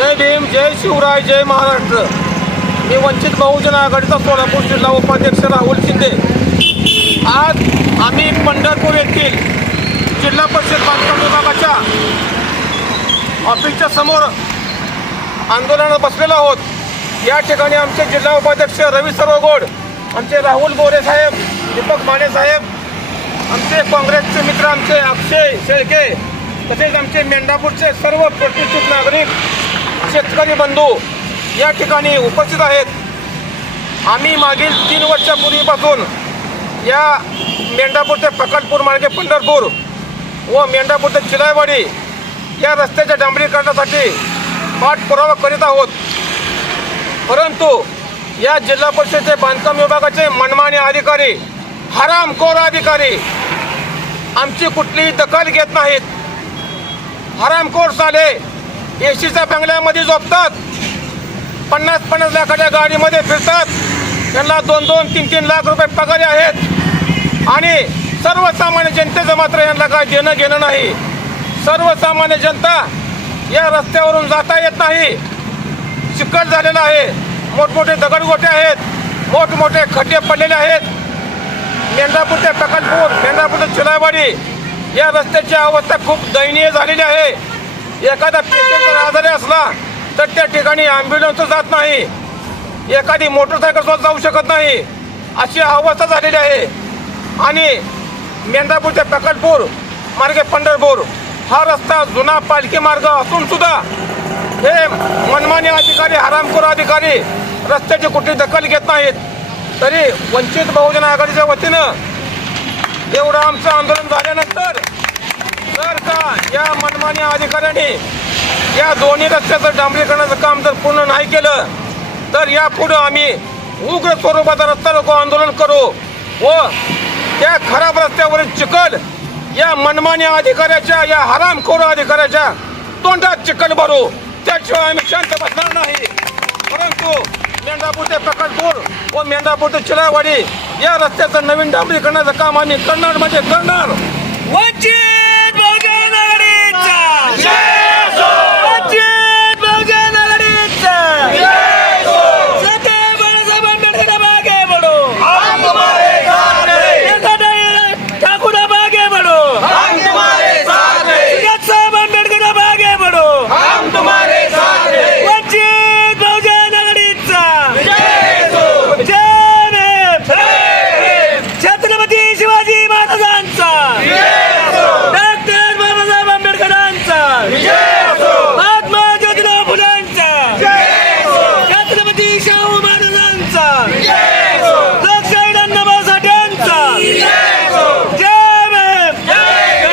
जय भीम, जय शिवराय, जय महाराष्ट्र. मी वंचित बहुजन आघाडीचा सोलापूर जिल्हा उपाध्यक्ष राहुल शिंदे. आज आम्ही पंढरपूर येथील जिल्हा परिषद बांधकाम विभागाच्या ऑफिसच्या समोर आंदोलनात बसलेलो आहोत. या ठिकाणी आमचे जिल्हा उपाध्यक्ष रवी सरवगोड, आमचे राहुल गोरे साहेब, दीपक माने साहेब, आमचे काँग्रेसचे मित्र आमचे अक्षय शेळके, तसेच आमचे मेंढापूरचे सर्व प्रतिष्ठित नागरिक, शेतकरी बंधू या ठिकाणी उपस्थित आहेत. आम्ही मागील 3 वर्षापूर्वीपासून या मेंढापूर ते प्रकल्पपूर मार्गे पंढरपूर व मेंढापूर ते चिलायवाडी या रस्त्याच्या डांबरीकरणासाठी पाठपुरावा करीत आहोत. परंतु या जिल्हा परिषदेचे बांधकाम विभागाचे मनमानी अधिकारी, हरामखोर अधिकारी आमची कुठलीही दखल घेत नाहीत. हरामखोर साले एसीच्या बंगल्यामध्ये झोपतात, 50-50 लाखाच्या गाडीमध्ये फिरतात, त्यांना 2-2, 3-3 लाख रुपये पगार आहेत आणि सर्वसामान्य जनतेचं मात्र यांना काय देणं घेणं नाही. सर्वसामान्य जनता या रस्त्यावरून जाता येत नाही. चिखल झालेला आहे, मोठमोठे दगडगोटे आहेत, मोठमोठे खड्डे पडलेले आहेत. मेंढापूर ते प्रकल्पपूर, मेंढापूर ते चिलायवाडी या रस्त्याची अवस्था खूप दयनीय झालेली आहे. एखादा पेशंट जर आजारी असला तर त्या ठिकाणी ॲम्ब्युलन्स जात नाही, एखादी मोटरसायकल सुद्धा जाऊ शकत नाही, अशी अवस्था झालेली आहे. आणि मेंढापूर ते प्रकल्पपूर मार्गे पंढरपूर हा रस्ता जुना पालखी मार्ग असून सुद्धा हे मनमानी अधिकारी, हरामखोर अधिकारी रस्त्याची कुठली दखल घेत नाहीत. तरी वंचित बहुजन आघाडीच्या वतीनं एवढं आमचं आंदोलन झाल्यानंतर जर का या मनमानी अधिकाऱ्यांनी या दोन्ही रस्त्याचं डांबरीकरणाचं काम जर पूर्ण नाही केलं तर यापुढे आम्ही उग्र स्वरूपाचं रस्ता रोको आंदोलन करू व त्या खराब रस्त्यावरील चिखल या मनमानी अधिकाऱ्याच्या, या हरामखोर अधिकाऱ्याच्या तोंडात चिखल भरू. त्याशिवाय आम्ही शांत बसणार नाही. परंतु मेंढापूर ते प्रकल्पपूर व मेंढापूर ते चिलायवाडी या रस्त्याचं नवीन डांबरीकरणाचं काम आम्ही करणार म्हणजे करणार.